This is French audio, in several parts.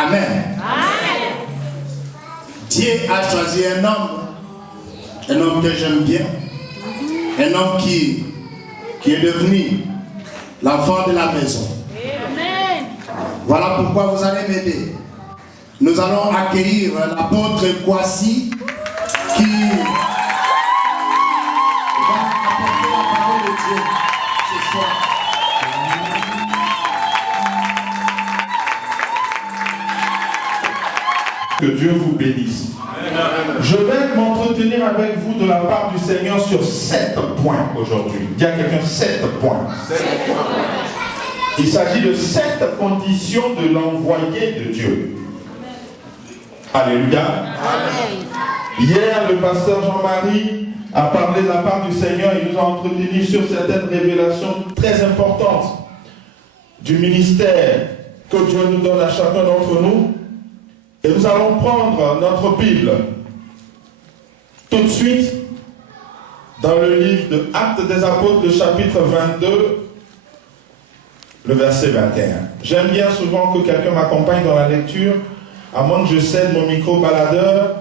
Amen. Dieu a choisi un homme que j'aime bien, un homme qui est devenu l'enfant de la maison. Amen. Voilà pourquoi vous allez m'aider. Nous allons accueillir l'apôtre Kwasi qui va apporter la parole de Dieu ce soir. Que Dieu vous bénisse. Je vais m'entretenir avec vous de la part du Seigneur sur 7 points aujourd'hui. Il y a quelqu'un 7 points. Il s'agit de 7 conditions de l'envoyé de Dieu. Alléluia. Amen. Hier, le pasteur Jean-Marie a parlé de la part du Seigneur. Il nous a entretenu sur certaines révélations très importantes du ministère que Dieu nous donne à chacun d'entre nous. Et nous allons prendre notre Bible tout de suite dans le livre de Actes des Apôtres, le chapitre 22, le verset 21. J'aime bien souvent que quelqu'un m'accompagne dans la lecture, à moins que je cède mon micro-baladeur.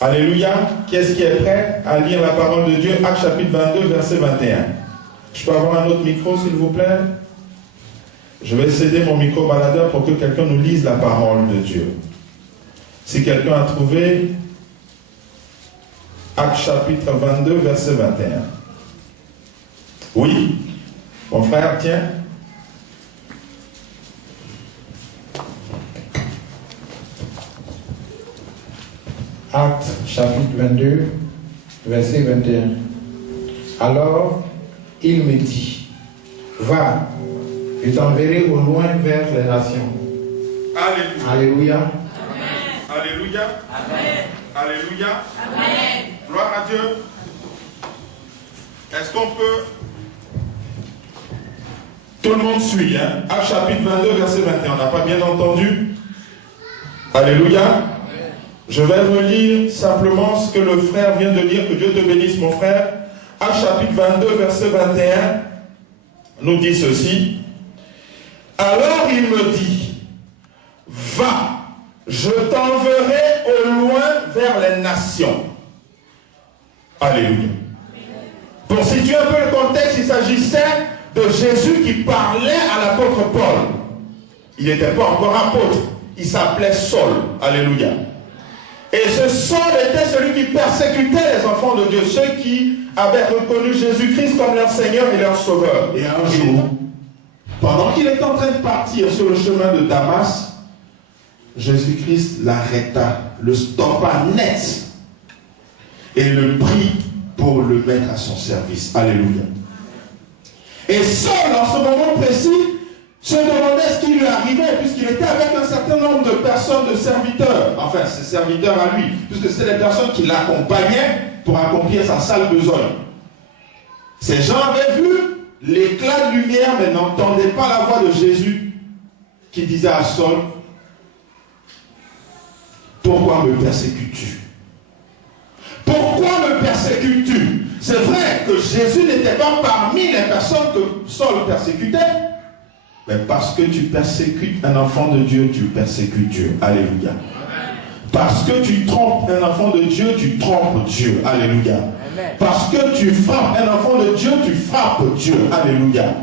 Alléluia. Qui est-ce qui est prêt à lire la parole de Dieu? Actes chapitre 22, verset 21. Je peux avoir un autre micro, s'il vous plaît? Je vais céder mon micro-baladeur pour que quelqu'un nous lise la parole de Dieu. Si quelqu'un a trouvé Actes chapitre 22, verset 21. Oui, mon frère, tiens. Actes chapitre 22, verset 21. Alors, il me dit, va, je t'enverrai au loin vers les nations. Alléluia. Alléluia. Amen. Alléluia. Amen. Alléluia. Amen. Gloire à Dieu. Est-ce qu'on peut... Tout le monde suit, hein? Actes chapitre 22, verset 21. On n'a pas bien entendu? Alléluia. Je vais relire simplement ce que le frère vient de lire. Que Dieu te bénisse, mon frère. Actes chapitre 22, verset 21 nous dit ceci. Alors il me dit, va, je t'enverrai au loin vers les nations. Alléluia. Pour situer un peu le contexte, il s'agissait de Jésus qui parlait à l'apôtre Paul. Il n'était pas encore apôtre, il s'appelait Saul. Alléluia. Et ce Saul était celui qui persécutait les enfants de Dieu, ceux qui avaient reconnu Jésus-Christ comme leur Seigneur et leur Sauveur. Et un jour, pendant qu'il était en train de partir sur le chemin de Damas, Jésus-Christ l'arrêta, le stoppa net et le prit pour le mettre à son service. Alléluia. Et Saul, en ce moment précis, se demandait ce qui lui arrivait, puisqu'il était avec un certain nombre de personnes, de serviteurs, enfin ses serviteurs à lui, puisque c'est les personnes qui l'accompagnaient pour accomplir sa sale besogne. Ces gens avaient vu l'éclat de lumière, mais n'entendaient pas la voix de Jésus qui disait à Saul, pourquoi me persécutes-tu? Pourquoi me persécutes-tu? C'est vrai que Jésus n'était pas parmi les personnes que Saul persécutait, mais parce que tu persécutes un enfant de Dieu, tu persécutes Dieu. Alléluia. Parce que tu trompes un enfant de Dieu, tu trompes Dieu. Alléluia. Parce que tu frappes un enfant de Dieu, tu frappes Dieu. Alléluia.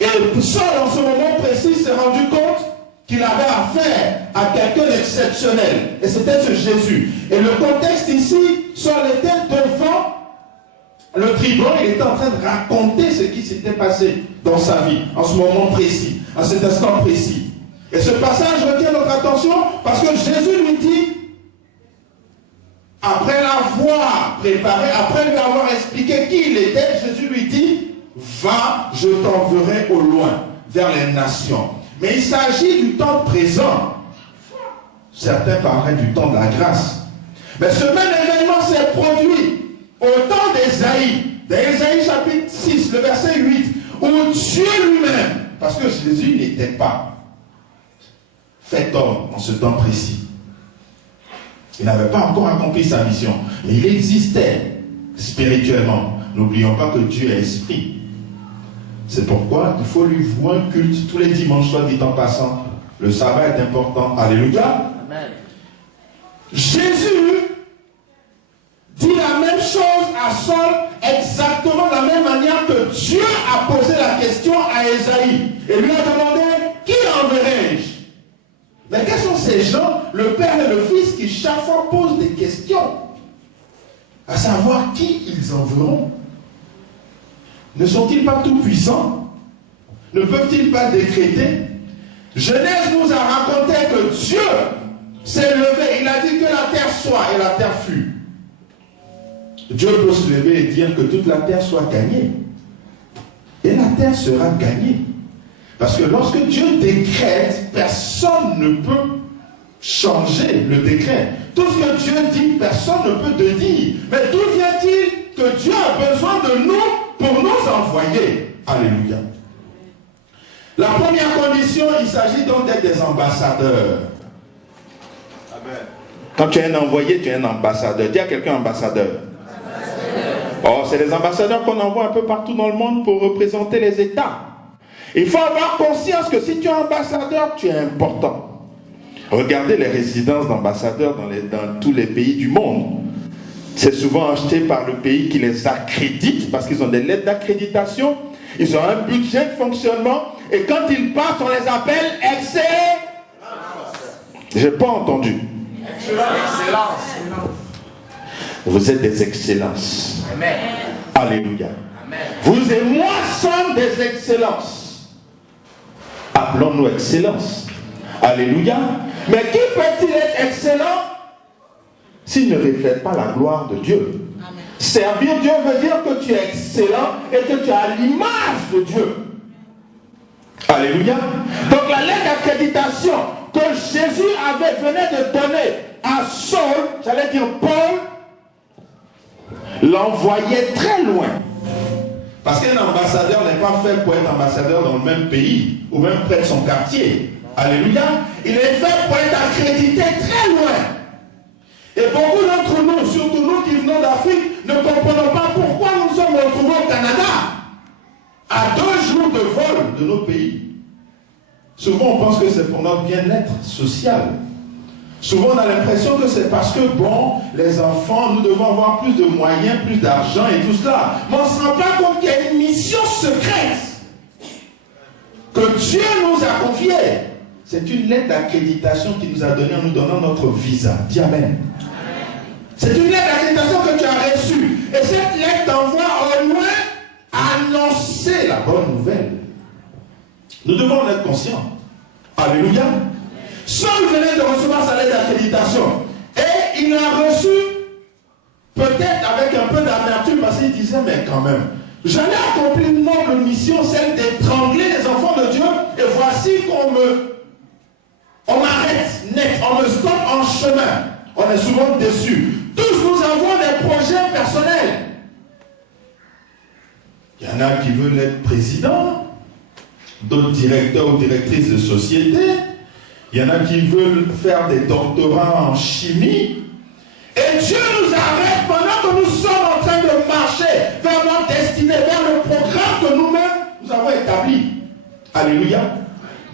Et Saul, en ce moment précis, s'est rendu compte qu'il avait affaire à quelqu'un d'exceptionnel. Et c'était ce Jésus. Et le contexte ici, Saul était devant le tribun, il était en train de raconter ce qui s'était passé dans sa vie, en ce moment précis, en cet instant précis. Et ce passage retient notre attention parce que Jésus lui dit, après l'avoir préparé, après lui avoir expliqué qui il était, Jésus lui dit, va, je t'enverrai au loin, vers les nations. Mais il s'agit du temps présent. Certains parleraient du temps de la grâce. Mais ce même événement s'est produit au temps d'Ésaïe, dans Ésaïe chapitre 6, le verset 8, où Dieu lui-même, parce que Jésus n'était pas fait homme en ce temps précis. Il n'avait pas encore accompli sa mission, mais il existait spirituellement. N'oublions pas que Dieu est esprit. C'est pourquoi il faut lui vouer un culte tous les dimanches, soit dit en passant, Le sabbat est important. Alléluia. Amen. Jésus dit la même chose à Saul, exactement de la même manière que Dieu a posé la question à Ésaïe. Et lui a demandé, qui enverrai-je? Mais quels sont ces gens, le Père et le Fils, qui chaque fois posent des questions, à savoir qui ils enverront? Ne sont-ils pas tout puissants? Ne peuvent-ils pas décréter? Genèse nous a raconté que Dieu s'est levé, il a dit que la terre soit, et la terre fut. Dieu peut se lever et dire que toute la terre soit gagnée. Et la terre sera gagnée. Parce que lorsque Dieu décrète, personne ne peut changer le décret. Tout ce que Dieu dit, personne ne peut le dire. Mais d'où vient-il que Dieu a besoin de nous pour nous envoyer? Alléluia. La première condition, il s'agit donc d'être des ambassadeurs. Amen. Quand tu es un envoyé, tu es un ambassadeur. Dis à quelqu'un ambassadeur. Oh, c'est les ambassadeurs qu'on envoie un peu partout dans le monde pour représenter les États. Il faut avoir conscience que si tu es ambassadeur, tu es important. Regardez les résidences d'ambassadeurs dans tous les pays du monde. C'est souvent acheté par le pays qui les accrédite parce qu'ils ont des lettres d'accréditation. Ils ont un budget de fonctionnement. Et quand ils partent, on les appelle excellence. J'ai pas entendu. Excellence. Vous êtes des excellences. Amen. Alléluia. Amen. Vous et moi sommes des excellences. Appelons-nous excellence. Alléluia. Mais qui peut-il être excellent s'il ne reflète pas la gloire de Dieu? Amen. Servir Dieu veut dire que tu es excellent et que tu as l'image de Dieu. Alléluia. Donc la lettre d'accréditation que Jésus venait de donner à Saul, j'allais dire Paul, l'envoyait très loin. Parce qu'un ambassadeur n'est pas fait pour être ambassadeur dans le même pays ou même près de son quartier. Alléluia. Il est fait pour être accrédité très loin. Et beaucoup d'entre nous, surtout nous qui venons d'Afrique, ne comprenons pas pourquoi nous sommes retrouvés au Canada à 2 jours de vol de nos pays. Souvent on pense que c'est pour notre bien-être social. Souvent on a l'impression que c'est parce que, bon, les enfants, nous devons avoir plus de moyens, plus d'argent et tout cela. Mais on ne se rend pas compte qu'il y a une mission secrète que Dieu nous a confiée. C'est une lettre d'accréditation qu'il nous a donnée en nous donnant notre visa. Dis Amen. C'est une lettre d'accréditation que tu as reçue. Et cette lettre t'envoie au loin annoncer la bonne nouvelle. Nous devons en être conscients. Alléluia. Saul venait de recevoir sa lettre d'accréditation. Et il l'a reçu peut-être avec un peu d'amertume parce qu'il disait, mais quand même, j'allais accomplir une noble mission, celle d'étrangler les enfants de Dieu. Et voici on m'arrête net, on me stoppe en chemin. On est souvent déçus. Tous nous avons des projets personnels. Il y en a qui veulent être président, d'autres directeurs ou directrices de société. Il y en a qui veulent faire des doctorats en chimie. Et Dieu nous arrête pendant que nous sommes en train de marcher vers notre destinée, vers le programme que nous-mêmes nous avons établi. Alléluia.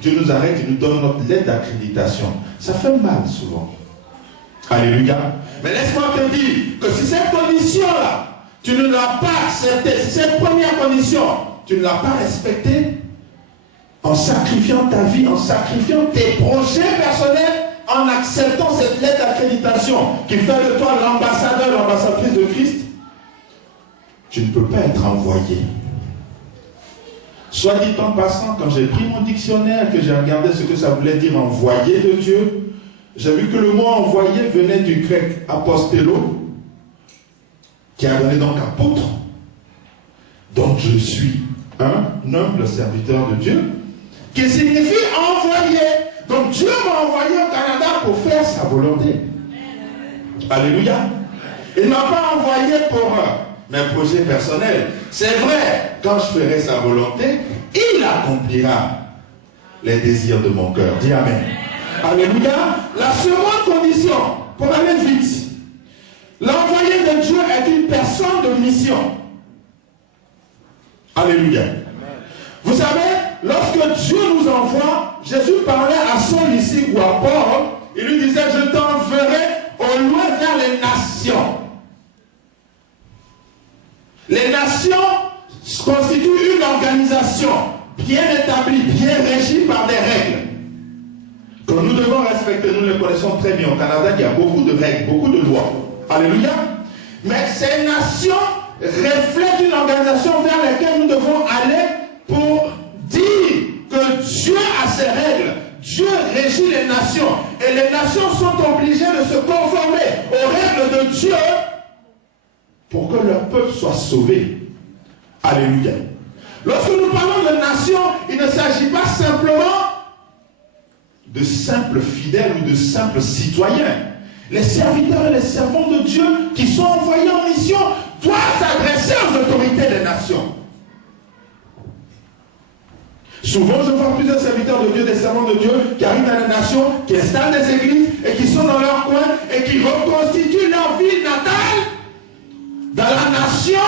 Dieu nous arrête et nous donne notre lettre d'accréditation. Ça fait mal souvent. Alléluia. Mais laisse-moi te dire que si cette condition-là, tu ne l'as pas acceptée, si cette première condition, tu ne l'as pas respectée, en sacrifiant ta vie, en sacrifiant tes projets personnels, en acceptant cette lettre d'accréditation qui fait de toi l'ambassadeur, l'ambassadrice de Christ, tu ne peux pas être envoyé. Soit dit en passant, quand j'ai pris mon dictionnaire, que j'ai regardé ce que ça voulait dire envoyé de Dieu, j'ai vu que le mot envoyé venait du grec apostello, qui a donné donc apôtre. Donc je suis un humble serviteur de Dieu, qui signifie envoyé. Donc Dieu m'a envoyé au Canada pour faire sa volonté. Alléluia. Il ne m'a pas envoyé pour mes projets personnels. C'est vrai, quand je ferai sa volonté, il accomplira les désirs de mon cœur. Dis Amen. Alléluia. La seconde condition, pour aller vite, l'envoyé de Dieu est une personne de mission. Alléluia. Vous savez, lorsque Dieu nous envoie, Jésus parlait à son disciple ou à Paul, il lui disait, je t'enverrai au loin vers les nations. Les nations constituent une organisation bien établie, bien régie par des règles que nous devons respecter. Nous les connaissons très bien. Au Canada, il y a beaucoup de règles, beaucoup de lois. Alléluia. Mais ces nations reflètent une organisation vers laquelle nous devons aller pour dire que Dieu a ses règles. Dieu régit les nations. Et les nations sont obligées de se conformer aux règles de Dieu pour que leur peuple soit sauvé. Alléluia. Lorsque nous parlons de nations, il ne s'agit pas simplement de simples fidèles ou de simples citoyens. Les serviteurs et les servants de Dieu qui sont envoyés en mission doivent s'adresser aux autorités des nations. Souvent, je vois plusieurs serviteurs de Dieu, des servants de Dieu qui arrivent dans les nations, qui installent des églises et qui sont dans leur coin et qui reconstituent leur ville natale dans la nation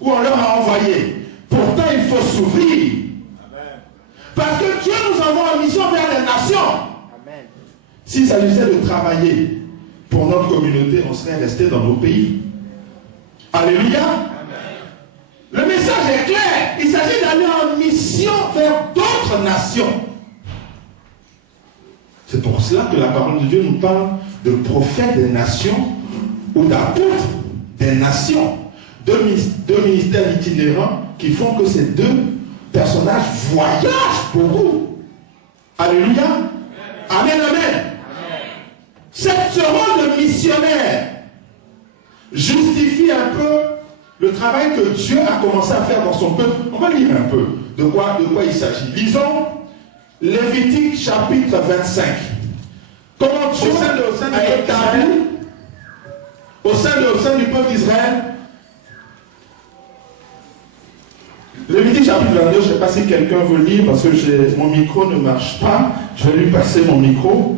où on leur a envoyé. Pourtant, il faut s'ouvrir. Parce que Dieu nous envoie en mission vers les nations. S'il s'agissait de travailler pour notre communauté, on serait resté dans nos pays. Alléluia. Le message est clair. Il s'agit d'aller en mission vers d'autres nations. C'est pour cela que la parole de Dieu nous parle de prophètes des nations ou d'apôtres des nations. Deux ministères itinérants qui font que ces deux personnages voyagent beaucoup. Alléluia. Amen, amen. Ce rôle de missionnaire justifie un peu le travail que Dieu a commencé à faire dans son peuple. On va lire un peu de quoi il s'agit. Lisons Lévitique chapitre 25. Comment Dieu a établi au sein du peuple d'Israël. Lévitique chapitre 22, je ne sais pas si quelqu'un veut lire parce que mon micro ne marche pas. Je vais lui passer mon micro.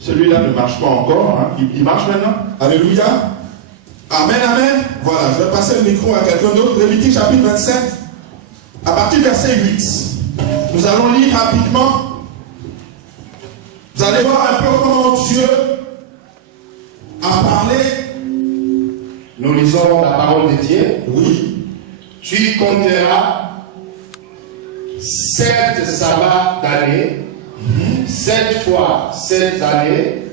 Celui-là ne marche pas encore. Hein. Il marche maintenant. Alléluia. Amen, amen. Voilà, je vais passer le micro à quelqu'un d'autre. Lévitique chapitre 27, à partir du verset 8. Nous allons lire rapidement. Vous allez voir un peu comment Dieu a parlé. Nous lisons la parole de Dieu. Oui. Tu compteras 7 sabbats d'année, 7 fois 7 années,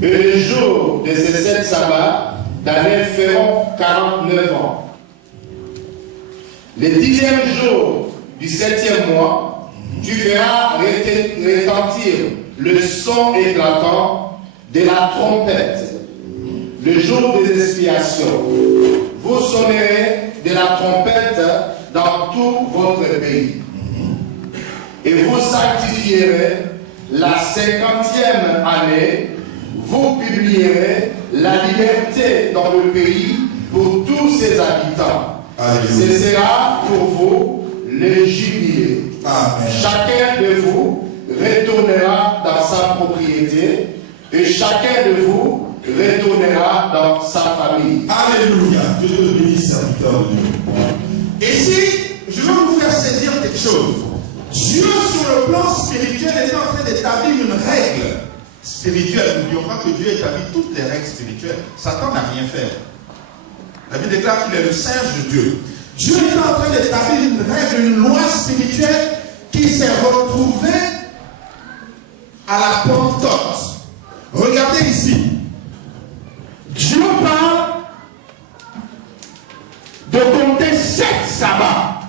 et les jours de ces 7 sabbats d'année feront 49 ans. Le 10e jour du 7e mois, tu feras retentir le son éclatant de la trompette. Le jour des expiations, vous sonnerez de la trompette dans tout votre pays. Et vous sanctifierez la 50e année, vous publierez la liberté dans le pays pour tous ses habitants. Alléluia. Ce sera pour vous le jubilé. Amen. Chacun de vous retournera dans sa propriété et chacun de vous retournera dans sa famille. Alléluia. Dieu te bénisse, serviteur de Dieu. Ici, je vais vous faire saisir quelque chose. Dieu, sur le plan spirituel, est en train d'établir une règle spirituelle. N'oublions pas que Dieu établit toutes les règles spirituelles. Satan n'a rien fait. La Bible déclare qu'il est le singe de Dieu. Dieu est en train d'établir une règle, une loi spirituelle qui s'est retrouvée à la Pentecôte. Regardez ici. Dieu parle de compter 7 sabbats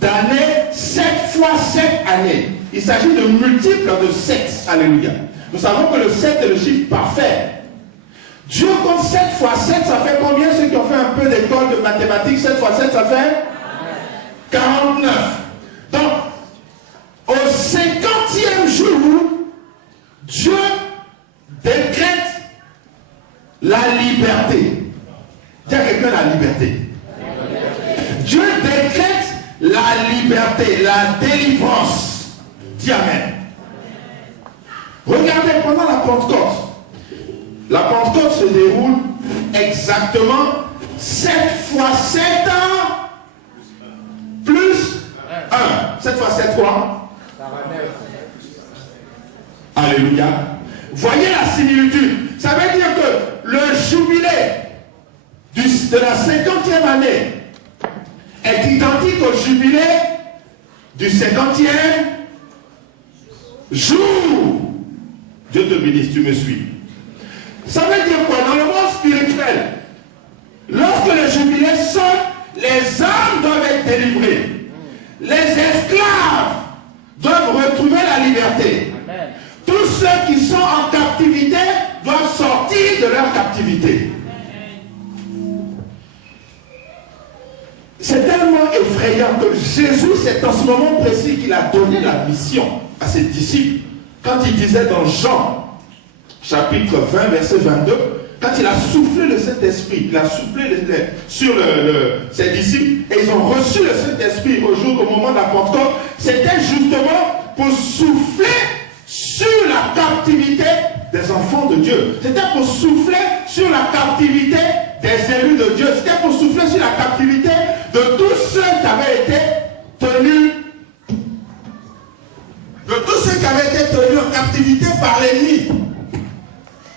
d'années, 7 fois 7 années. Il s'agit de multiples de 7. Alléluia. Nous savons que le 7 est le chiffre parfait. Dieu compte 7 fois 7, ça fait combien? Ceux qui ont fait un peu d'école de mathématiques, 7 fois 7, ça fait 49. Donc, au 50e jour, Dieu décrète la liberté. Dis à quelqu'un la liberté. Dieu décrète la liberté, la délivrance. Dis amen. Regardez pendant la Pentecôte. La Pentecôte se déroule exactement 7 fois 7 ans plus 1. 7 fois Alléluia. Voyez la similitude. Ça veut dire que le jubilé de la 50e année est identique au jubilé du 50e jour. Dieu te bénisse, tu me suis. Ça veut dire quoi? Dans le monde spirituel, lorsque le jubilé sonne, les âmes doivent être délivrées. Les esclaves doivent retrouver la liberté. Amen. Tous ceux qui sont en captivité doivent sortir de leur captivité. C'est tellement effrayant que Jésus, c'est en ce moment précis qu'il a donné la mission à ses disciples. Quand il disait dans Jean, chapitre 20, verset 22, quand il a soufflé le Saint-Esprit, il a soufflé sur ses disciples et ils ont reçu le Saint-Esprit au moment de la Pentecôte, c'était justement pour souffler sur la captivité des enfants de Dieu. C'était pour souffler sur la captivité des élus de Dieu. C'était pour souffler sur la captivité de tous ceux qui avaient été tenus en captivité par l'ennemi.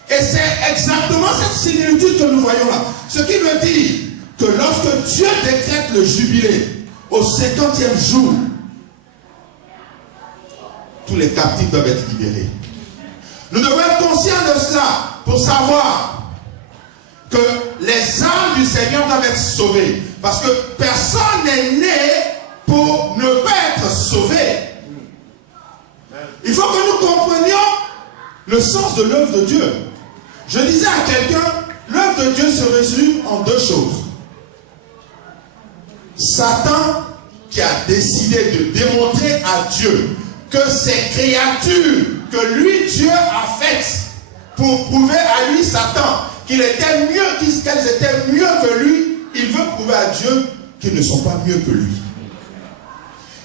Et c'est exactement cette similitude que nous voyons là. Ce qui veut dire que lorsque Dieu décrète le jubilé au 50e jour, tous les captifs doivent être libérés. Nous devons être conscients de cela pour savoir que les âmes du Seigneur doivent être sauvées. Parce que personne n'est né pour ne pas être sauvé. Il faut que nous comprenions le sens de l'œuvre de Dieu. Je disais à quelqu'un, l'œuvre de Dieu se résume en deux choses. Satan qui a décidé de démontrer à Dieu que ces créatures que lui, Dieu, a faites pour prouver à lui, Satan, qu'elles étaient mieux que lui, il veut prouver à Dieu qu'ils ne sont pas mieux que lui.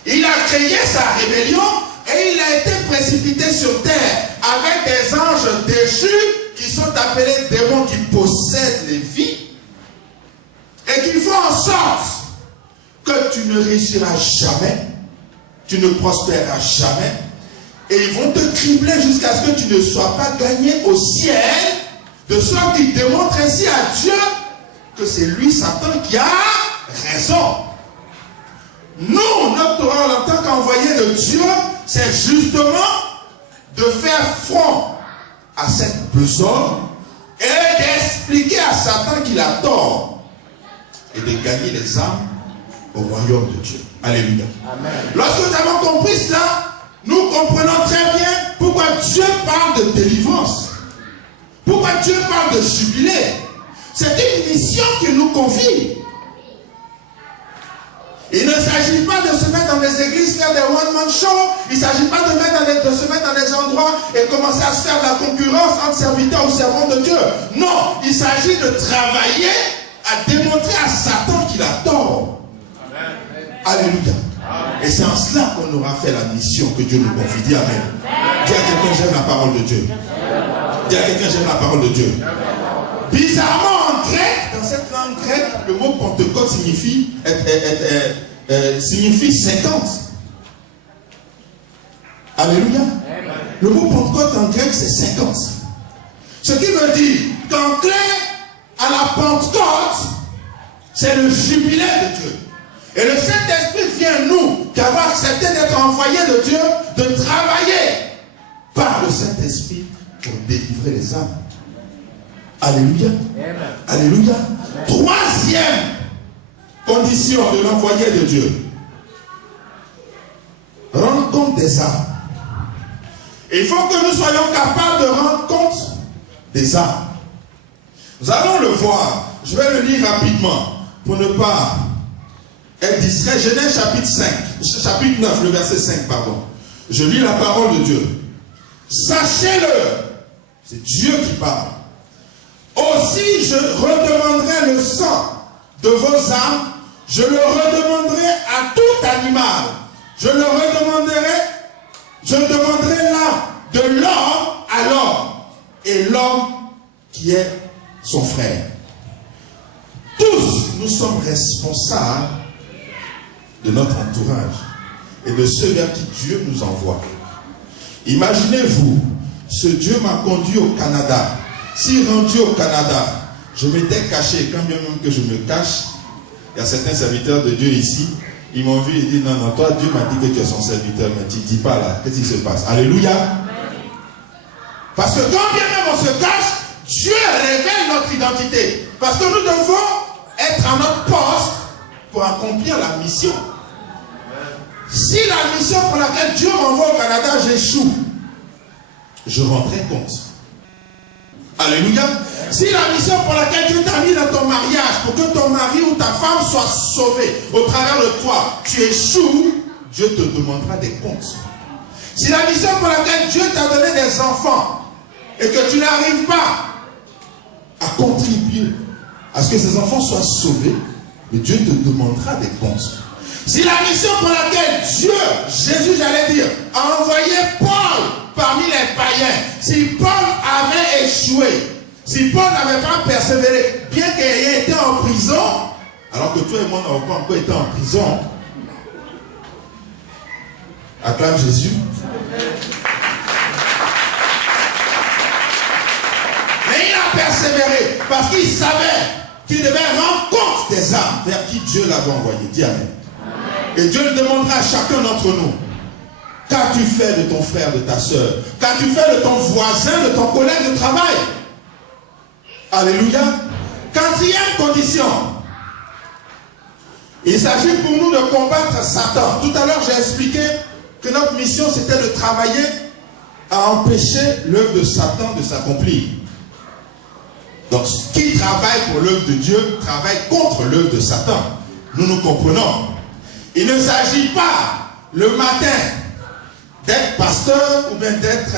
Il a créé sa rébellion et il a été précipité sur terre avec des anges déchus qui sont appelés démons qui possèdent les vies et qui font en sorte que tu ne réussiras jamais, tu ne prospéreras jamais et ils vont te cribler jusqu'à ce que tu ne sois pas gagné au ciel, de sorte qu'ils démontrent ainsi à Dieu que c'est lui, Satan, qui a raison. Nous, notre rôle en tant qu'envoyé de Dieu, c'est justement de faire front à cette besogne et d'expliquer à Satan qu'il a tort et de gagner les âmes au royaume de Dieu. Alléluia. Amen. Lorsque nous avons compris cela, nous comprenons très bien pourquoi Dieu parle de délivrance. Pourquoi Dieu parle de jubilé. C'est une mission qu'il nous confie. Il ne s'agit pas de se mettre dans des églises, faire des one-man shows. Il ne s'agit pas de se mettre dans des endroits et commencer à se faire de la concurrence entre serviteurs ou servants de Dieu. Non, il s'agit de travailler à démontrer à Satan qu'il a tort. Amen. Alléluia. Amen. Et c'est en cela qu'on aura fait la mission que Dieu nous confie. Dis Amen. Dis à quelqu'un, j'aime la parole de Dieu. Dis à quelqu'un, j'aime la parole de Dieu. Bizarrement, en grec, dans cette langue grecque, le mot Pentecôte signifie 50. Alléluia. Le mot Pentecôte en grec, c'est 50. Ce qui veut dire qu'en clair, à la Pentecôte, c'est le jubilé de Dieu. Et le Saint-Esprit vient nous, qui avons accepté d'être envoyés de Dieu, de travailler par le Saint-Esprit pour délivrer les âmes. Alléluia. Amen. Alléluia. Amen. Troisième condition de l'envoyé de Dieu. Rendre compte des âmes. Il faut que nous soyons capables de rendre compte des âmes. Nous allons le voir. Je vais le lire rapidement pour ne pas être distrait. Genèse chapitre 9, le verset 5, pardon. Je lis la parole de Dieu. Sachez-le, c'est Dieu qui parle. Aussi je redemanderai le sang de vos âmes, je le redemanderai à tout animal, je demanderai l'âme de l'homme à l'homme, et l'homme qui est son frère. Tous nous sommes responsables de notre entourage et de ceux vers qui Dieu nous envoie. Imaginez-vous ce Dieu m'a conduit au Canada. Si rendu au Canada, je m'étais caché, quand bien même que je me cache, il y a certains serviteurs de Dieu ici, ils m'ont vu et dit, non, toi, Dieu m'a dit que tu es son serviteur, mais tu ne dis pas là, qu'est-ce qui se passe? Alléluia. Parce que quand bien même on se cache, Dieu révèle notre identité. Parce que nous devons être à notre poste pour accomplir la mission. Si la mission pour laquelle Dieu m'envoie au Canada, j'échoue, je rendrai compte. Alléluia. Si la mission pour laquelle Dieu t'a mis dans ton mariage, pour que ton mari ou ta femme soit sauvé au travers de toi, tu échoues, Dieu te demandera des comptes. Si la mission pour laquelle Dieu t'a donné des enfants et que tu n'arrives pas à contribuer à ce que ces enfants soient sauvés, mais Dieu te demandera des comptes. Si la mission pour laquelle Dieu, Jésus j'allais dire, a envoyé Paul parmi les païens, si Paul avait échoué, si Paul n'avait pas persévéré, bien qu'il ait été en prison, alors que toi et moi n'avons pas encore été en prison, acclame Jésus. Mais il a persévéré parce qu'il savait qu'il devait rendre compte des âmes vers qui Dieu l'avait envoyé. Dis Amen. Et Dieu le demandera à chacun d'entre nous. Qu'as-tu fait de ton frère, de ta soeur? Qu'as-tu fait de ton voisin, de ton collègue de travail? Alléluia. Quatrième condition. Il s'agit pour nous de combattre Satan. Tout à l'heure, j'ai expliqué que notre mission, c'était de travailler à empêcher l'œuvre de Satan de s'accomplir. Donc, qui travaille pour l'œuvre de Dieu travaille contre l'œuvre de Satan. Nous comprenons. Il ne s'agit pas le matin d'être pasteur ou bien d'être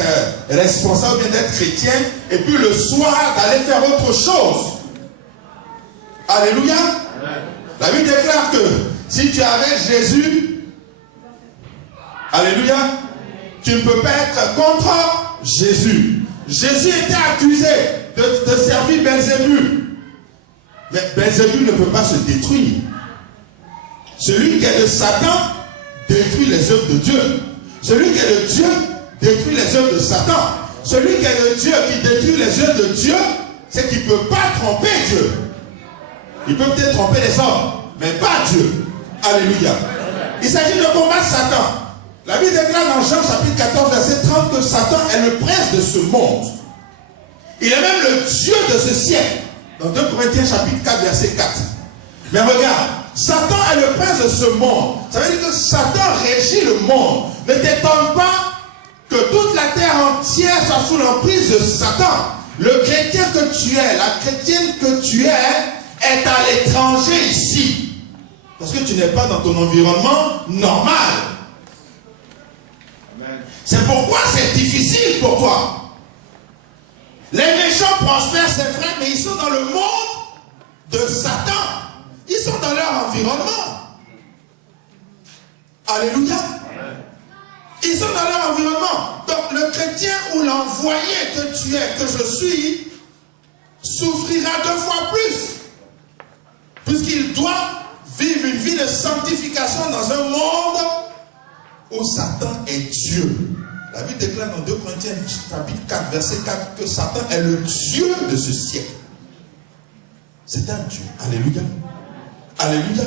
responsable ou bien d'être chrétien et puis le soir d'aller faire autre chose. Alléluia. La Bible déclare que si tu es avec Jésus, alléluia, tu ne peux pas être contre Jésus. Jésus était accusé de servir Belzébul. Mais Belzébul ne peut pas se détruire. Celui qui est de Satan détruit les œuvres de Dieu. Celui qui est de Dieu détruit les œuvres de Satan. Celui qui est de Dieu, qui détruit les œuvres de Dieu, c'est qu'il ne peut pas tromper Dieu. Il peut peut-être tromper les hommes, mais pas Dieu. Alléluia. Il s'agit de combattre Satan. La Bible déclare dans Jean chapitre 14, verset 30 que Satan est le prince de ce monde. Il est même le Dieu de ce siècle. Dans 2 Corinthiens chapitre 4, verset 4. Mais regarde, Satan est le prince de ce monde. Ça veut dire que Satan régit le monde. Ne t'étonne pas que toute la terre entière soit sous l'emprise de Satan. Le chrétien que tu es, la chrétienne que tu es à l'étranger ici. Parce que tu n'es pas dans ton environnement normal. C'est pourquoi c'est difficile pour toi. Les méchants prospèrent, c'est vrai, mais ils sont dans le monde de Satan. Ils sont dans leur environnement. Alléluia. Ils sont dans leur environnement. Donc le chrétien ou l'envoyé que tu es, que je suis, souffrira 2 fois plus. Puisqu'il doit vivre une vie de sanctification dans un monde où Satan est Dieu. La Bible déclare dans 2 Corinthiens chapitre 4, verset 4, que Satan est le Dieu de ce siècle. C'est un Dieu. Alléluia. Alléluia.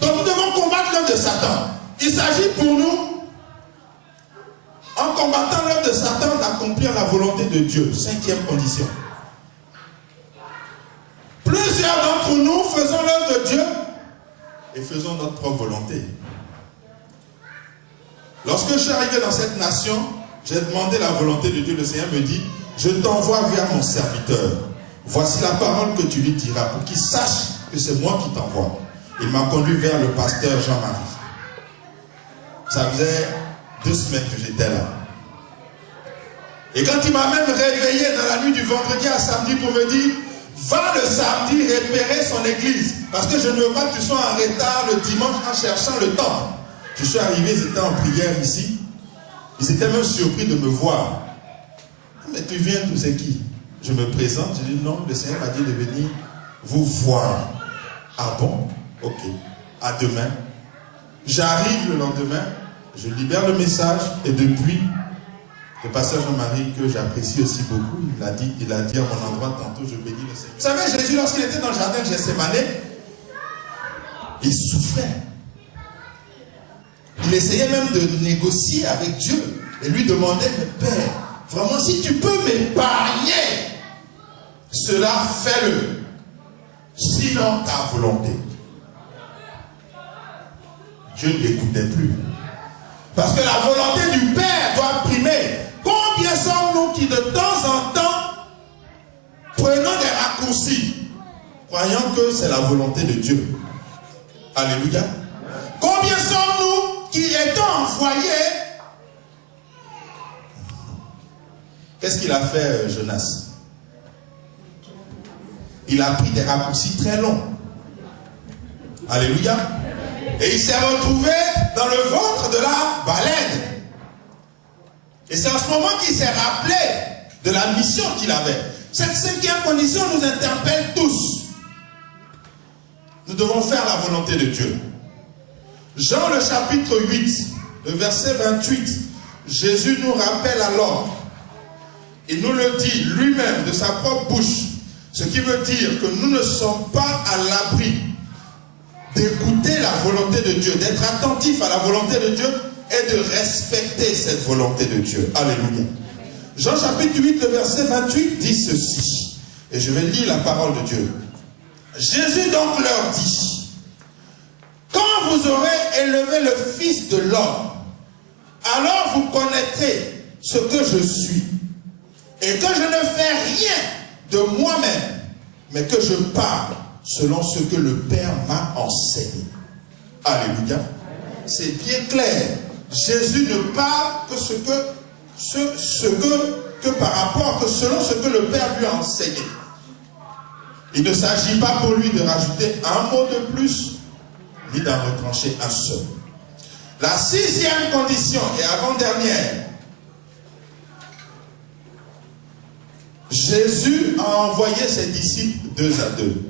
Donc nous devons combattre l'œuvre de Satan. Il s'agit pour nous, en combattant l'œuvre de Satan, d'accomplir la volonté de Dieu. 5e condition. Plusieurs d'entre nous faisons l'œuvre de Dieu et faisons notre propre volonté. Lorsque je suis arrivé dans cette nation, j'ai demandé la volonté de Dieu. Le Seigneur me dit, je t'envoie vers mon serviteur. Voici la parole que tu lui diras pour qu'il sache que c'est moi qui t'envoie. Il m'a conduit vers le pasteur Jean-Marie. Ça faisait 2 semaines que j'étais là. Et quand il m'a même réveillé dans la nuit du vendredi à samedi pour me dire, va le samedi repérer son église. Parce que je ne veux pas que tu sois en retard le dimanche en cherchant le temple. Je suis arrivé, ils étaient en prière ici. Ils étaient même surpris de me voir. Mais tu viens, tu sais qui? Je me présente, je dis non, le Seigneur m'a dit de venir vous voir. Ah bon? Ok. À demain. J'arrive le lendemain, je libère le message et depuis, Le pasteur Jean-Marie, que j'apprécie aussi beaucoup, il a dit à mon endroit tantôt, je bénis le Seigneur. Vous savez, Jésus, lorsqu'il était dans le jardin de Gethsémane, il souffrait. Il essayait même de négocier avec Dieu et lui demandait, mais Père, vraiment, si tu peux m'épargner, cela fais-le. Sinon, ta volonté. Dieu ne l'écoutait plus. Parce que la volonté du Père doit primer. Combien sommes-nous qui de temps en temps prenons des raccourcis, croyant que c'est la volonté de Dieu? Alléluia. Combien sommes-nous qui étant envoyés? Qu'est-ce qu'il a fait, Jonas? Il a pris des raccourcis très longs. Alléluia. Et il s'est retrouvé dans le ventre de la baleine. Et c'est en ce moment qu'il s'est rappelé de la mission qu'il avait. Cette cinquième condition nous interpelle tous. Nous devons faire la volonté de Dieu. Jean le chapitre 8, le verset 28, Jésus nous rappelle alors, il nous le dit lui-même de sa propre bouche, ce qui veut dire que nous ne sommes pas à l'abri d'écouter la volonté de Dieu, d'être attentif à la volonté de Dieu et de respecter cette volonté de Dieu. Alléluia. Jean chapitre 8, le verset 28 dit ceci, et je vais lire la parole de Dieu. Jésus donc leur dit, quand vous aurez élevé le Fils de l'homme, alors vous connaîtrez ce que je suis, et que je ne fais rien de moi-même, mais que je parle selon ce que le Père m'a enseigné. Alléluia. C'est bien clair. Jésus ne parle que par rapport, que selon ce que le Père lui a enseigné. Il ne s'agit pas pour lui de rajouter un mot de plus, ni d'en retrancher un seul. La sixième condition et avant-dernière, Jésus a envoyé ses disciples 2 à 2.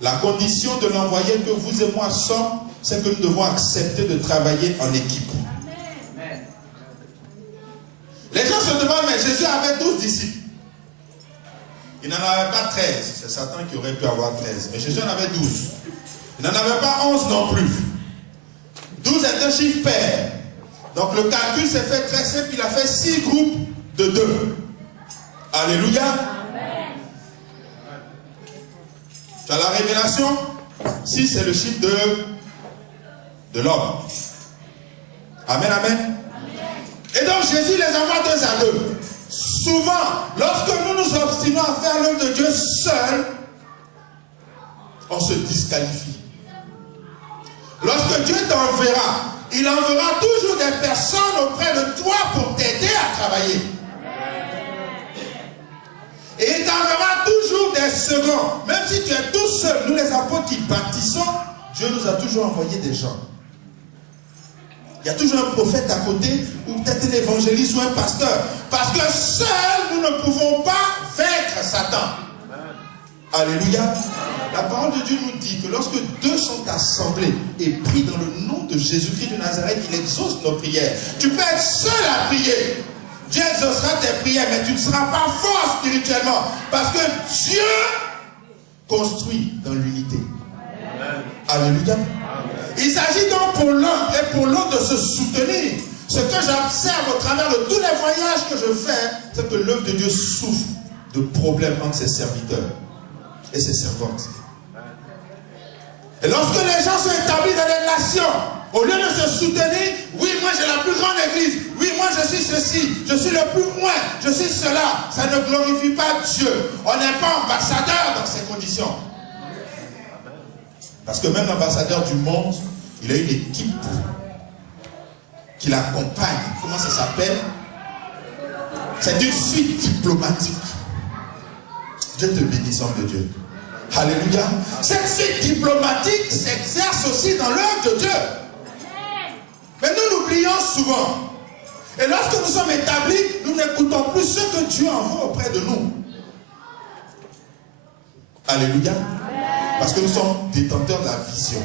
La condition de l'envoyer que vous et moi sommes, c'est que nous devons accepter de travailler en équipe. Amen. Les gens se demandent, mais Jésus avait 12 disciples. Il n'en avait pas 13. C'est Satan qui aurait pu avoir 13. Mais Jésus en avait 12. Il n'en avait pas 11 non plus. 12 est un chiffre pair. Donc le calcul s'est fait très simple. Il a fait 6 groupes de 2. Alléluia. Amen. Tu as la révélation. 6 c'est le chiffre de l'homme. Amen, amen. Amen. Et donc Jésus les envoie 2 à 2. Souvent, lorsque nous nous obstinons à faire l'œuvre de Dieu seul, on se disqualifie. Lorsque Dieu t'enverra, il enverra toujours des personnes auprès de toi pour t'aider à travailler. Et il t'enverra toujours des seconds. Même si tu es tout seul, nous les apôtres qui baptisons, Dieu nous a toujours envoyé des gens. Il y a toujours un prophète à côté, ou peut-être un évangéliste ou un pasteur. Parce que seuls, nous ne pouvons pas vaincre Satan. Alléluia. La parole de Dieu nous dit que lorsque 2 sont assemblés et prient dans le nom de Jésus-Christ de Nazareth, il exauce nos prières. Tu peux être seul à prier. Dieu exaucera tes prières, mais tu ne seras pas fort spirituellement. Parce que Dieu construit dans l'unité. Alléluia. Il s'agit donc pour l'un et pour l'autre de se soutenir. Ce que j'observe au travers de tous les voyages que je fais, c'est que l'œuvre de Dieu souffre de problèmes entre ses serviteurs et ses servantes. Et lorsque les gens sont établis dans les nations, au lieu de se soutenir, oui, moi j'ai la plus grande église, oui, moi je suis ceci, je suis le plus loin, je suis cela, ça ne glorifie pas Dieu. On n'est pas ambassadeur dans ces conditions. Parce que même l'ambassadeur du monde, il a une équipe qui l'accompagne. Comment ça s'appelle? C'est une suite diplomatique. Dieu te bénisse, homme de Dieu. Alléluia. Cette suite diplomatique s'exerce aussi dans l'œuvre de Dieu. Mais nous l'oublions souvent. Et lorsque nous sommes établis, nous n'écoutons plus ce que Dieu envoie auprès de nous. Alléluia. Parce que nous sommes détenteurs de la vision.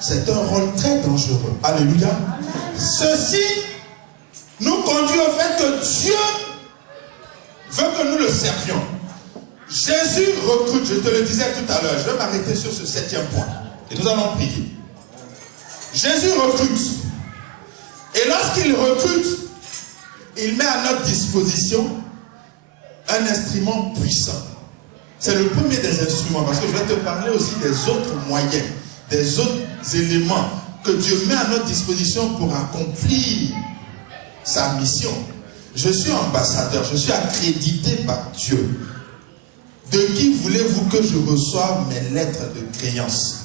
C'est un rôle très dangereux. Alléluia. Ceci nous conduit au fait que Dieu veut que nous le servions. Jésus recrute, je te le disais tout à l'heure, je vais m'arrêter sur ce 7e point. Et nous allons prier. Jésus recrute. Et lorsqu'il recrute, il met à notre disposition un instrument puissant. C'est le premier des instruments, parce que je vais te parler aussi des autres moyens, des autres éléments que Dieu met à notre disposition pour accomplir sa mission. Je suis ambassadeur, je suis accrédité par Dieu. De qui voulez-vous que je reçoive mes lettres de créance?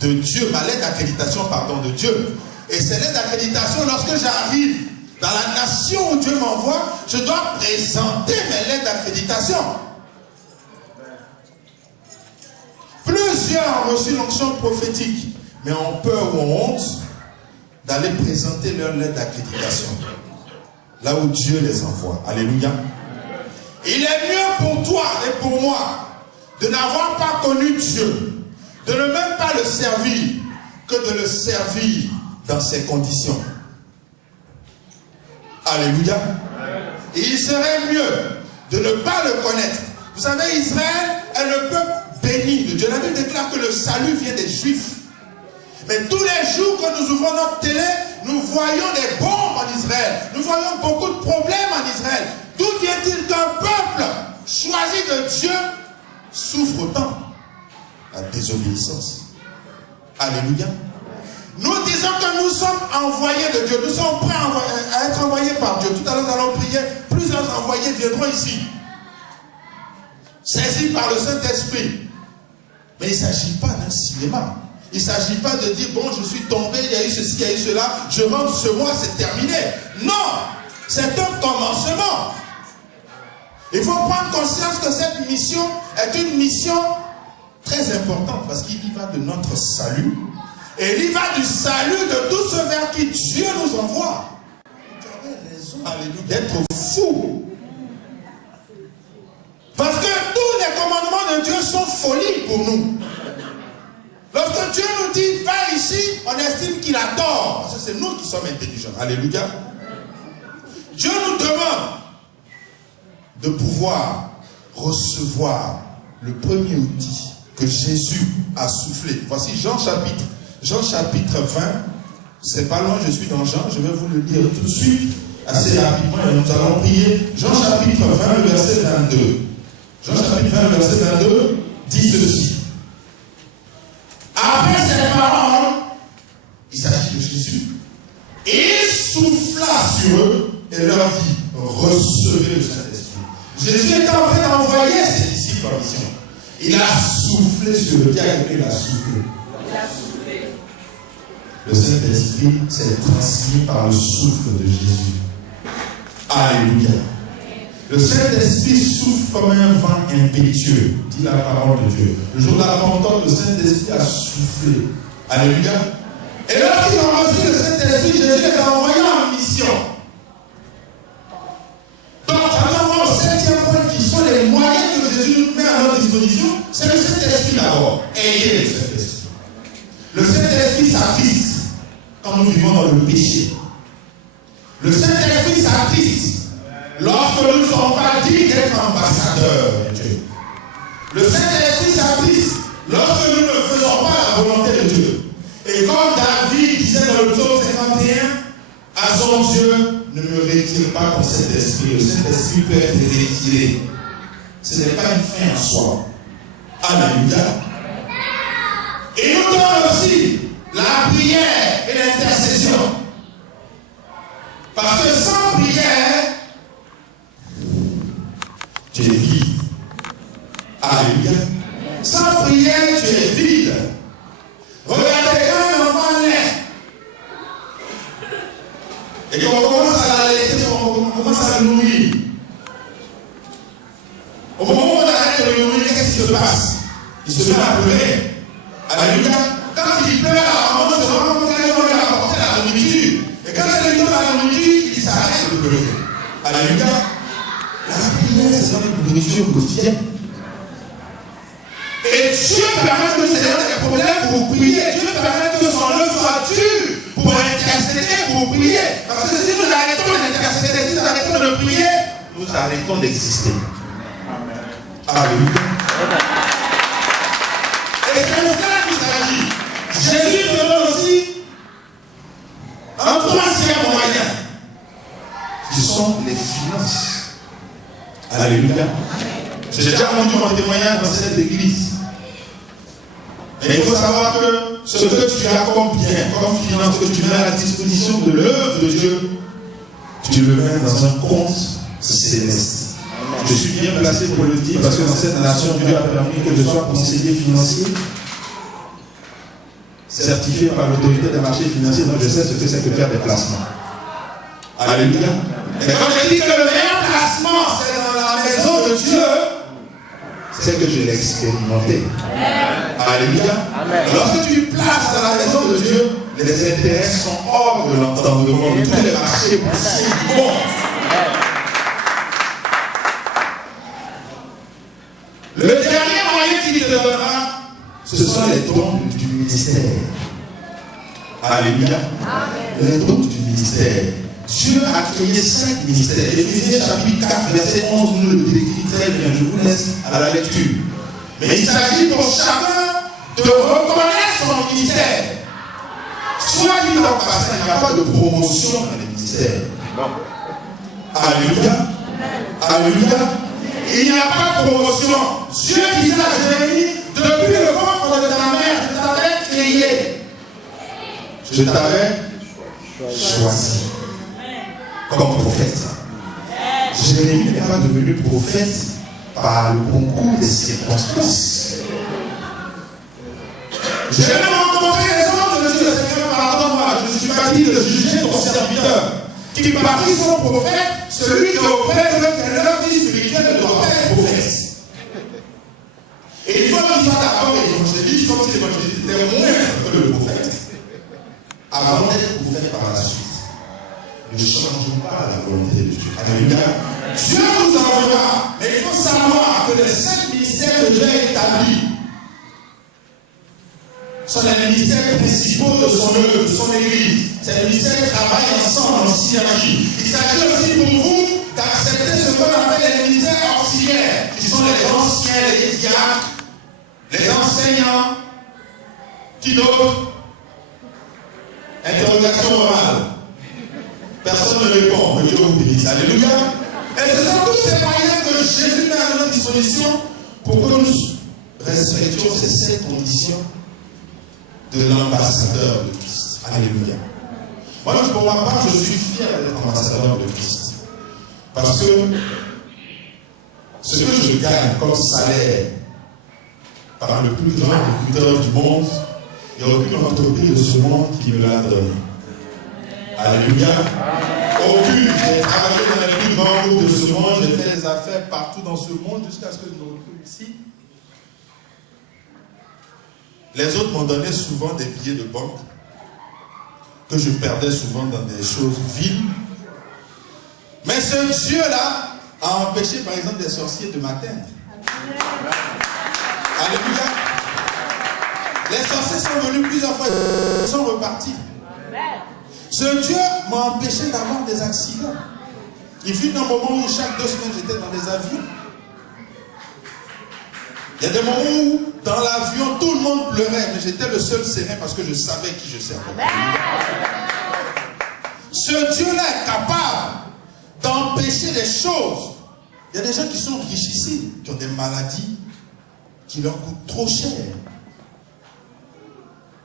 De Dieu, ma lettre d'accréditation, pardon, de Dieu. Et ces lettres d'accréditation, lorsque j'arrive dans la nation où Dieu m'envoie, je dois présenter mes lettres d'accréditation. Plusieurs ont reçu l'onction prophétique, mais ont peur ou ont honte d'aller présenter leurs lettres d'accréditation. Là où Dieu les envoie. Alléluia. Il est mieux pour toi et pour moi de n'avoir pas connu Dieu, de ne même pas le servir, que de le servir dans ces conditions. Alléluia. Et il serait mieux de ne pas le connaître. Vous savez, Israël est le peuple béni de Dieu. La Bible déclare que le salut vient des Juifs. Mais tous les jours que nous ouvrons notre télé, nous voyons des bombes en Israël. Nous voyons beaucoup de problèmes en Israël. D'où vient-il qu'un peuple choisi de Dieu souffre autant? La désobéissance. Alléluia. Nous disons que nous sommes envoyés de Dieu. Nous sommes prêts à être envoyés par Dieu. Tout à l'heure, nous allons prier. Plusieurs envoyés viendront ici. Saisis par le Saint-Esprit. Mais il ne s'agit pas d'un cinéma. Il ne s'agit pas de dire, bon, je suis tombé, il y a eu ceci, il y a eu cela, je rentre ce mois, c'est terminé. Non, c'est un commencement. Il faut prendre conscience que cette mission est une mission très importante parce qu'il y va de notre salut et il y va du salut de tous ceux vers qui Dieu nous envoie. Vous avez raison, alléluia, d'être fou. Parce que tous les commandements de Dieu sont folie pour nous. Lorsque Dieu nous dit, va ici, on estime qu'il a tort. Parce que c'est nous qui sommes intelligents. Alléluia. Dieu nous demande de pouvoir recevoir le premier outil que Jésus a soufflé. Voici Jean chapitre 20. C'est pas loin, je suis dans Jean. Je vais vous le lire tout de suite, assez rapidement, et nous allons prier. Jean chapitre 20, le verset 22. Jean chapitre 20, le verset 22 dit ceci. Après ces paroles, il s'agit de Jésus. Il souffla sur eux et leur dit, recevez le Saint-Esprit. Jésus était en train d'envoyer ses disciples en mission. Il a soufflé sur eux. Qui a écrit, il a soufflé. Il a soufflé. Le Saint-Esprit s'est transmis par le souffle de Jésus. Alléluia. Le Saint-Esprit souffle comme un vent impétueux, dit la parole de Dieu. Le jour de la Pentecôte, le Saint-Esprit a soufflé. Alléluia. Et lorsqu'ils ont reçu le Saint-Esprit, Jésus les a envoyés en mission. Donc, allons voir au 7e point qui sont les moyens que Jésus nous met à notre disposition. C'est le Saint-Esprit d'abord. Ayez le Saint-Esprit. Le Saint-Esprit s'attriste quand nous vivons dans le péché. Le Saint-Esprit s'attriste lorsque nous ne sommes pas dignes d'être ambassadeurs de Dieu. Le Saint-Esprit s'attriste lorsque nous ne faisons pas la volonté de Dieu. Et comme David disait dans le psaume 51, à son Dieu, ne me retire pas ton Saint-Esprit. Le Saint-Esprit peut être retiré. Ce n'est pas une fin en soi. Alléluia. Et il nous donne aussi la prière et l'intercession. Parce que sans prière, tu es vide. Alléluia. Sans prière, tu es vide. Regardez quand un enfant naît. Et qu'on commence à l'allaiter, on commence à le nourrir. Au moment où on arrête de le nourrir, qu'est-ce qui se passe? Il se met à pleurer. Alléluia. Quand il pleure, on se rend compte qu'elle va lui apporter la nourriture. Et quand elle lui donne la nourriture, il s'arrête de pleurer. Alléluia. La prière, c'est notre nourriture quotidienne. Et Dieu permet que c'est des problèmes pour prier. Dieu permet que son œuvre soit dure pour pour intercéder, pour prier. Parce que si nous arrêtons d'intercéder, si nous arrêtons de prier, nous arrêtons d'exister. Alléluia. Et c'est pour cela qu'il s'agit. Jésus nous donne aussi un troisième moyen, qui sont les finances. Alléluia. J'ai déjà rendu mon témoignage dans cette église. Et il faut savoir que ce que tu as comme bien, comme finance, que tu mets à la disposition de l'œuvre de Dieu, tu le mets dans un compte céleste. Je suis bien placé pour le dire parce que dans cette nation, Dieu a permis que je sois conseiller financier, certifié par l'autorité des marchés financiers, donc je sais ce que c'est que faire des placements. Alléluia. Et quand je dis que le meilleur placement, c'est dans la maison de Dieu, c'est que je l'ai expérimenté. Alléluia. Lorsque tu places dans la maison de Dieu, les intérêts sont hors de l'entendement de tous les marchés possibles du monde. Le dernier moyen qu'il te donnera, ce sont les dons du ministère. Alléluia. Les dons du ministère. Dieu a créé 5 ministères. Éphésiens chapitre 4, verset 11 nous le décrit très bien. Je vous laisse à la lecture. Mais il s'agit pour chacun de reconnaître son ministère. Soit dit en passant, il n'y a pas de promotion dans les ministères. Non. Alléluia. Alléluia. Il n'y a pas de promotion. Dieu disait à Jérémie, depuis le ventre de ta mère, je t'avais créé. Je t'avais choisi comme prophète. Jérémie n'est pas devenu prophète par le concours des circonstances. J'ai même rencontré les hommes de Dieu. Seigneur, pardonne-moi, je ne suis pas dit de juger ton serviteur. Qui parmi son prophète, celui qui auprès de leur vie spirituelle ne doit pas être prophète. Et il faut qu'il soit d'abord évangéliste, comme si l'évangéliste était moins que le prophète, avant d'être prophète par la suite. Ne changeons pas la volonté de Dieu. Alléluia. Dieu nous enverra, mais il faut savoir que les 5 ministères que Dieu a établis sont les ministères principaux de son œuvre, de son église. Ces ministères travaillent ensemble en synergie. Il s'agit aussi pour vous d'accepter ce qu'on appelle les ministères auxiliaires, qui sont les anciens, les diacres, les enseignants, qui d'autre? Interrogation orale. Personne ne répond, mais Dieu vous bénisse. Alléluia. Et ce sont tous ces moyens que Jésus met à notre disposition pour que nous respections ces 7 conditions de l'ambassadeur de Christ. Alléluia. Moi, pour ma part, je suis fier d'être ambassadeur de Christ. Parce que ce que je gagne comme salaire par le plus grand recruteur du monde, il n'y a aucune entreprise de ce monde qui me l'a donné. Alléluia. Aucune. J'ai travaillé dans les plus grands groupes de ce monde, j'ai fait des affaires partout dans ce monde jusqu'à ce que je me retrouve ici. Les autres m'ont donné souvent des billets de banque que je perdais souvent dans des choses viles. Mais ce Dieu-là a empêché par exemple des sorciers de m'atteindre. Alléluia. Les sorciers sont venus plusieurs fois, ils sont repartis. Ce Dieu m'a empêché d'avoir des accidents. Il fut un moment où chaque 2 semaines j'étais dans des avions. Il y a des moments où dans l'avion tout le monde pleurait, mais j'étais le seul serein parce que je savais qui je servais. Ce Dieu-là est capable d'empêcher des choses. Il y a des gens qui sont richissimes, qui ont des maladies qui leur coûtent trop cher.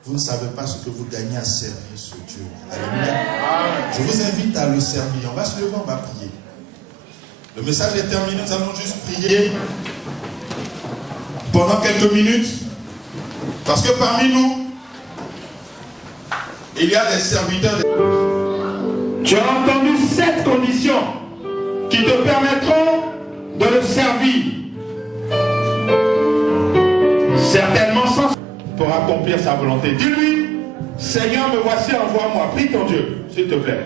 Vous ne savez pas ce que vous gagnez à servir ce Dieu. Alléluia. Je vous invite à le servir. On va se lever, on va prier. Le message est terminé, nous allons juste prier pendant quelques minutes. Parce que parmi nous, il y a des serviteurs. Tu as entendu 7 conditions qui te permettront de le servir. Certainement sans pour accomplir sa volonté. Dis-lui, Seigneur, me voici, envoie-moi. Prie ton Dieu, s'il te plaît.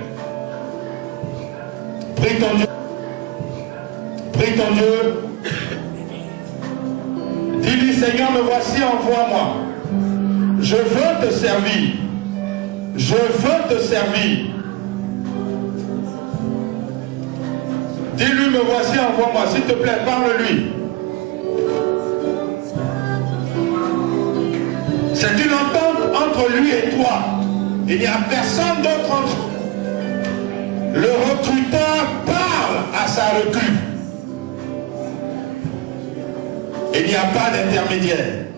Prie ton Dieu. Prie ton Dieu. Dis-lui, Seigneur, me voici, envoie-moi. Je veux te servir. je veux te servir. Dis-lui, me voici, envoie-moi. S'il te plaît, parle-lui. C'est une entente entre lui et toi. Il n'y a personne d'autre entre vous. Le recruteur parle à sa recrue. Il n'y a pas d'intermédiaire.